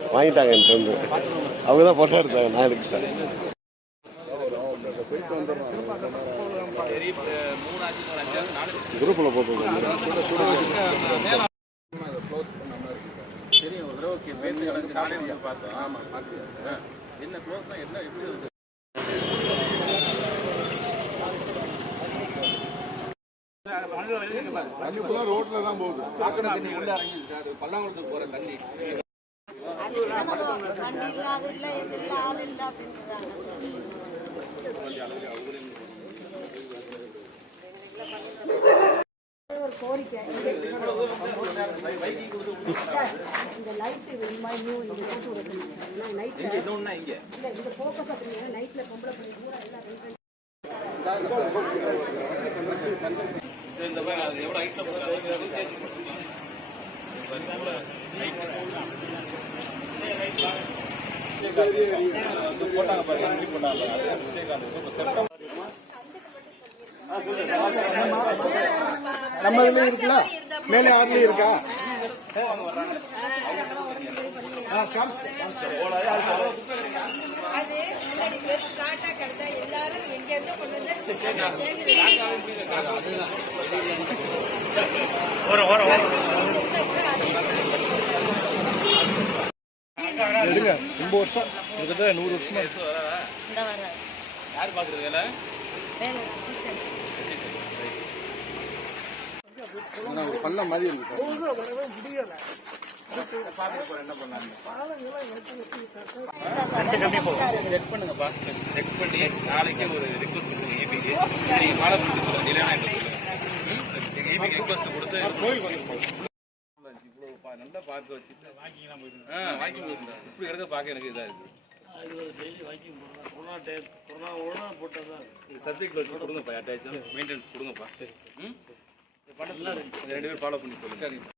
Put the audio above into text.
வாங்கிட்டாங்க என் வந்து அவங்க தான் ஃபோட்டோ எடுத்தாங்க நான் எடுக்கிட்டேன் குரூப்பில் போட்டு என்ன க்ளோஸ் என்ன எப்படி ரோட்ல தான் போகுது. வண்டி இல்லாத இல்லை இது ஆள் இல்லை அப்படின்றாங்க ஒரு கோரிக்கை இந்த லைட் இது மாதிரி நியூ இங்க போட்டு விடணும். ஏன்னா நைட்ல இந்த ஃபோக்கஸ் அப்படின்னா நைட்டில் பொம்பளை பண்ணி பூரா எல்லாம் ரெண்டு ரெண்டு நம்ம இதுல இருக்குல்ல மேலே ஆறுலயும் இருக்கா ஆ, எடுங்க. ரொம்ப வருஷம். கிட்டத்தட்ட நூறு வருஷமா யார் பாக்குறது வேலை ஒரு பள்ளம் மாதிரி இருக்கு. செக் பண்ணுங்கப்பா செக் பண்ணி நாளைக்கு ஒரு நல்லா பார்க்க வச்சுட்டு ஆ வாக்கிங் போயிருந்தேன் இப்படி இருக்க பார்க்க எனக்கு இதா இருக்கு சப்ஜெக்ட்ல வச்சு கொடுங்கப்பா. அட்டாச் மெயின்டெனன்ஸ் கொடுங்கப்பா ம் ரெண்டு பேரும் ஃபாலோ பண்ணி சொல்லுங்க.